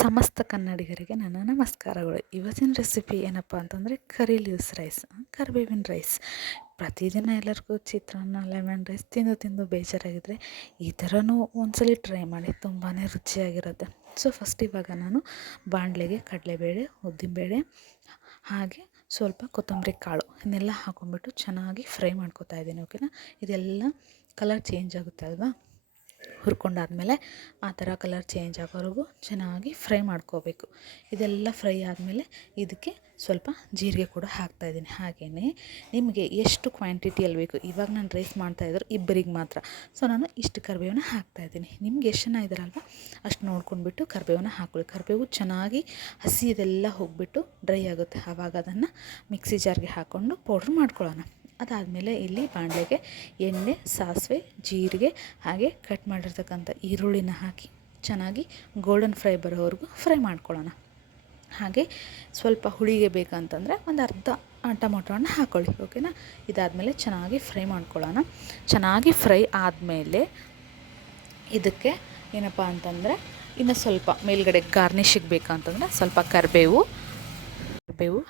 ಸಮಸ್ತ ಕನ್ನಡಿಗರಿಗೆ ನನ್ನ ನಮಸ್ಕಾರಗಳು. ಇವತ್ತಿನ ರೆಸಿಪಿ ಏನಪ್ಪ ಅಂತಂದರೆ ಕರಿ ಲೀವ್ಸ್ ರೈಸ್, ಕರಿಬೇವಿನ ರೈಸ್. ಪ್ರತಿದಿನ ಎಲ್ಲರಿಗೂ ಚಿತ್ರಾನ್ನ, ಲೆಮನ್ ರೈಸ್ ತಿಂದು ತಿಂದು ಬೇಜಾರಾಗಿದ್ದರೆ ಈ ಥರನೂ ಒಂದ್ಸಲ ಟ್ರೈ ಮಾಡಿ, ತುಂಬಾ ರುಚಿಯಾಗಿರುತ್ತೆ. ಸೊ ಫಸ್ಟ್ ಇವಾಗ ನಾನು ಬಾಣಲೆಗೆ ಕಡಲೆಬೇಳೆ, ಉದ್ದಿನಬೇಳೆ ಹಾಗೆ ಸ್ವಲ್ಪ ಕೊತ್ತಂಬರಿ ಕಾಳು ಇದನ್ನೆಲ್ಲ ಹಾಕೊಂಡ್ಬಿಟ್ಟು ಚೆನ್ನಾಗಿ ಫ್ರೈ ಮಾಡ್ಕೊತಾ ಇದ್ದೀನಿ. ಓಕೆನಾ? ಇದೆಲ್ಲ ಕಲರ್ ಚೇಂಜ್ ಆಗುತ್ತೆ ಅಲ್ವಾ? ಹುರ್ಕೊಂಡಾದಮೇಲೆ ಆ ಥರ ಕಲರ್ ಚೇಂಜ್ ಆಗೋವರೆಗೂ ಚೆನ್ನಾಗಿ ಫ್ರೈ ಮಾಡ್ಕೋಬೇಕು. ಇದೆಲ್ಲ ಫ್ರೈ ಆದಮೇಲೆ ಇದಕ್ಕೆ ಸ್ವಲ್ಪ ಜೀರಿಗೆ ಕೂಡ ಹಾಕ್ತಾಯಿದ್ದೀನಿ. ಹಾಗೆಯೇ ನಿಮಗೆ ಎಷ್ಟು ಕ್ವಾಂಟಿಟಿಯಲ್ಲಿ ಬೇಕು, ಇವಾಗ ನಾನು ರೈಸ್ ಮಾಡ್ತಾಯಿದ್ರು ಇಬ್ಬರಿಗೆ ಮಾತ್ರ, ಸೊ ನಾನು ಇಷ್ಟು ಕರಿಬೇವನ್ನ ಹಾಕ್ತಾಯಿದ್ದೀನಿ. ನಿಮ್ಗೆ ಎಷ್ಟು ಜನ ಇದ್ದಾರಲ್ವ ಅಷ್ಟು ನೋಡ್ಕೊಂಡ್ಬಿಟ್ಟು ಕರಿಬೇವನ್ನ ಹಾಕ್ಕೊಳ್ಳಿ. ಕರಿಬೇವು ಚೆನ್ನಾಗಿ ಹಸಿ ಇದೆಲ್ಲ ಹೋಗಿಬಿಟ್ಟು ಡ್ರೈ ಆಗುತ್ತೆ, ಆವಾಗ ಅದನ್ನು ಮಿಕ್ಸಿ ಜಾರ್ಗೆ ಹಾಕ್ಕೊಂಡು ಪೌಡ್ರ್ ಮಾಡ್ಕೊಳ್ಳೋಣ. ಅದಾದಮೇಲೆ ಇಲ್ಲಿ ಬಾಣಲೆಗೆ ಎಣ್ಣೆ, ಸಾಸಿವೆ, ಜೀರಿಗೆ ಹಾಗೆ ಕಟ್ ಮಾಡಿರ್ತಕ್ಕಂಥ ಈರುಳ್ಳಿನ ಹಾಕಿ ಚೆನ್ನಾಗಿ ಗೋಲ್ಡನ್ ಫ್ರೈ ಬರೋವರೆಗೂ ಫ್ರೈ ಮಾಡ್ಕೊಳ್ಳೋಣ. ಹಾಗೆ ಸ್ವಲ್ಪ ಹುಳಿಗೆ ಬೇಕಂತಂದರೆ ಒಂದು ಅರ್ಧ ಟೊಮೊಟೊ ಹಣ್ಣು ಹಾಕ್ಕೊಳ್ಳಿ. ಓಕೆನಾ? ಇದಾದಮೇಲೆ ಚೆನ್ನಾಗಿ ಫ್ರೈ ಮಾಡ್ಕೊಳ್ಳೋಣ. ಚೆನ್ನಾಗಿ ಫ್ರೈ ಆದಮೇಲೆ ಇದಕ್ಕೆ ಏನಪ್ಪ ಅಂತಂದರೆ ಇನ್ನು ಸ್ವಲ್ಪ ಮೇಲ್ಗಡೆ ಗಾರ್ನಿಷಿಗೆ ಬೇಕಂತಂದರೆ ಸ್ವಲ್ಪ ಕರಿಬೇವು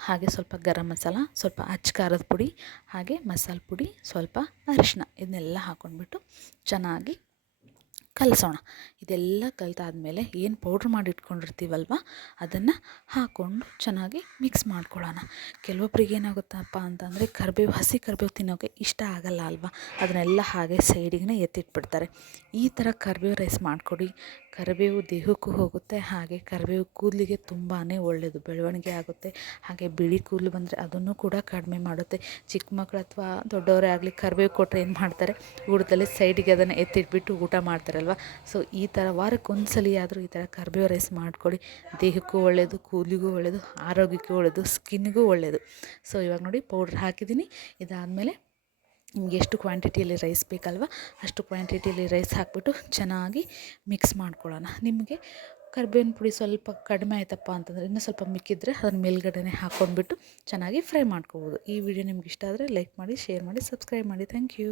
ಹಾಗೆ ಸ್ವಲ್ಪ ಗರಂ ಮಸಾಲ, ಸ್ವಲ್ಪ ಅಚ್ಚ ಖಾರದ ಪುಡಿ ಹಾಗೆ ಮಸಾಲೆ ಪುಡಿ, ಸ್ವಲ್ಪ ಅರಿಶಿನ ಇದನ್ನೆಲ್ಲ ಹಾಕ್ಕೊಂಡ್ಬಿಟ್ಟು ಚೆನ್ನಾಗಿ ಕಲಸೋಣ. ಇದೆಲ್ಲ ಕಲಿತಾದ್ಮೇಲೆ ಏನು ಪೌಡ್ರ್ ಮಾಡಿ ಇಟ್ಕೊಂಡಿರ್ತೀವಲ್ವ ಅದನ್ನು ಹಾಕ್ಕೊಂಡು ಚೆನ್ನಾಗಿ ಮಿಕ್ಸ್ ಮಾಡ್ಕೊಳ್ಳೋಣ. ಕೆಲವೊಬ್ರಿಗೆ ಏನಾಗುತ್ತಪ್ಪ ಅಂತಂದರೆ ಹಸಿ ಕರಿಬೇವು ತಿನ್ನೋಕ್ಕೆ ಇಷ್ಟ ಆಗಲ್ಲ ಅಲ್ವಾ, ಅದನ್ನೆಲ್ಲ ಹಾಗೆ ಸೈಡಿಗೆ ಎತ್ತಿಟ್ಬಿಡ್ತಾರೆ. ಈ ಥರ ಕರಿಬೇವು ರೈಸ್ ಮಾಡಿಕೊಡಿ. ಕರಿಬೇವು ದೇಹಕ್ಕೂ ಹೋಗುತ್ತೆ, ಹಾಗೆ ಕರಿಬೇವು ಕೂದಲಿಗೆ ತುಂಬಾ ಒಳ್ಳೆಯದು, ಬೆಳವಣಿಗೆ ಆಗುತ್ತೆ. ಹಾಗೆ ಬಿಳಿ ಕೂದಲು ಬಂದರೆ ಅದನ್ನು ಕೂಡ ಕಡಿಮೆ ಮಾಡುತ್ತೆ. ಚಿಕ್ಕ ಮಕ್ಕಳು ಅಥವಾ ದೊಡ್ಡವರೇ ಆಗಲಿ ಕರಿಬೇವು ಕೊಟ್ಟರೆ ಏನು ಮಾಡ್ತಾರೆ, ಊಟದಲ್ಲಿ ಸೈಡಿಗೆ ಅದನ್ನು ಎತ್ತಿಟ್ಬಿಟ್ಟು ಊಟ ಮಾಡ್ತಾರಲ್ವ. ಸೊ ಈ ಥರ ವಾರಕ್ಕೊಂದ್ಸಲಿ ಆದರೂ ಈ ಥರ ಕರಿಬೇವು ರೈಸ್ ಮಾಡಿಕೊಡಿ. ದೇಹಕ್ಕೂ ಒಳ್ಳೆಯದು, ಕೂದಲಿಗೂ ಒಳ್ಳೆಯದು, ಆರೋಗ್ಯಕ್ಕೂ ಒಳ್ಳೆಯದು, ಸ್ಕಿನ್ನಿಗೂ ಒಳ್ಳೆಯದು. ಸೊ ಇವಾಗ ನೋಡಿ ಪೌಡ್ರ್ ಹಾಕಿದ್ದೀನಿ. ಇದಾದಮೇಲೆ ನಿಮ್ಗೆ ಎಷ್ಟು ಕ್ವಾಂಟಿಟಿಯಲ್ಲಿ ರೈಸ್ ಬೇಕಲ್ವ ಅಷ್ಟು ಕ್ವಾಂಟಿಟಿಯಲ್ಲಿ ರೈಸ್ ಹಾಕಿಬಿಟ್ಟು ಚೆನ್ನಾಗಿ ಮಿಕ್ಸ್ ಮಾಡ್ಕೊಳ್ಳೋಣ. ನಿಮಗೆ ಕರಿಬೇವಿನ ಪುಡಿ ಸ್ವಲ್ಪ ಕಡಿಮೆ ಆಯ್ತಪ್ಪ ಅಂತಂದರೆ ಇನ್ನೂ ಸ್ವಲ್ಪ ಮಿಕ್ಕಿದ್ರೆ ಅದನ್ನ ಮೇಲ್ಗಡೆ ಹಾಕ್ಕೊಂಡ್ಬಿಟ್ಟು ಚೆನ್ನಾಗಿ ಫ್ರೈ ಮಾಡ್ಕೋಬೋದು. ಈ ವಿಡಿಯೋ ನಿಮ್ಗೆ ಇಷ್ಟ ಆದರೆ ಲೈಕ್ ಮಾಡಿ, ಶೇರ್ ಮಾಡಿ, ಸಬ್ಸ್ಕ್ರೈಬ್ ಮಾಡಿ. Thank you.